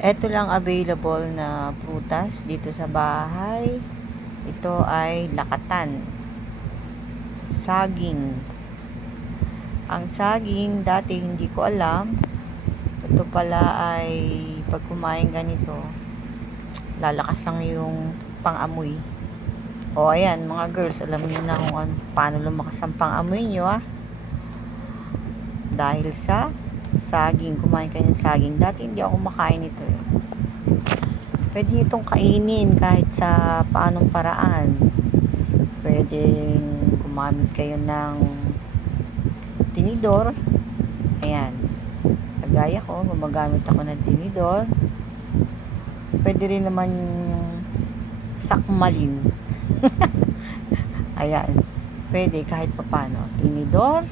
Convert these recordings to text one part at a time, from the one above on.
Eto lang available na prutas dito sa bahay. Ito ay lakatan. Saging. Ang saging, dati hindi ko alam. Ito pala ay pag kumain ganito, lalakas ang yung pang-amoy. O ayan, mga girls, alam niyo na kung paano lumakas ang pang-amoy nyo dahil sa saging. Kumain kayo ng saging. Dati hindi ako kumakain nito eh. Pwede nyo itong kainin kahit sa paanong paraan. Pwede gumamit kayo ng tinidor. Ayan. Kagaya ko, gumagamit ako ng tinidor. Pwede rin naman sakmalin. Ayan. Pwede kahit papano. Tinidor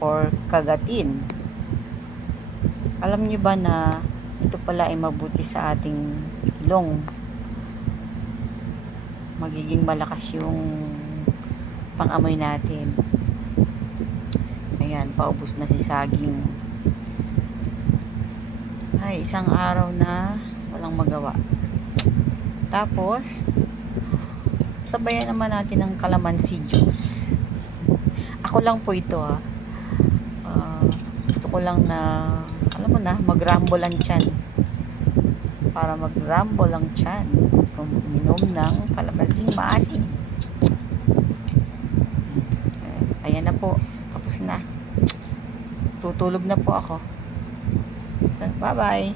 or kagatin. Alam niyo ba na ito pala ay mabuti sa ating ilong? Magiging malakas yung pang-amoy natin. Ayan, paubos na si saging. Ay, isang araw na walang magawa. Tapos, sabayan naman natin ng calamansi juice. Ako lang po ito gusto ko lang na, alam mo na, mag-rumble ang tiyan. Para mag-rumble ang tiyan. Kung uminom ng kalamansing maasim. Ayan na po. Tapos na. Tutulog na po ako. So, bye-bye.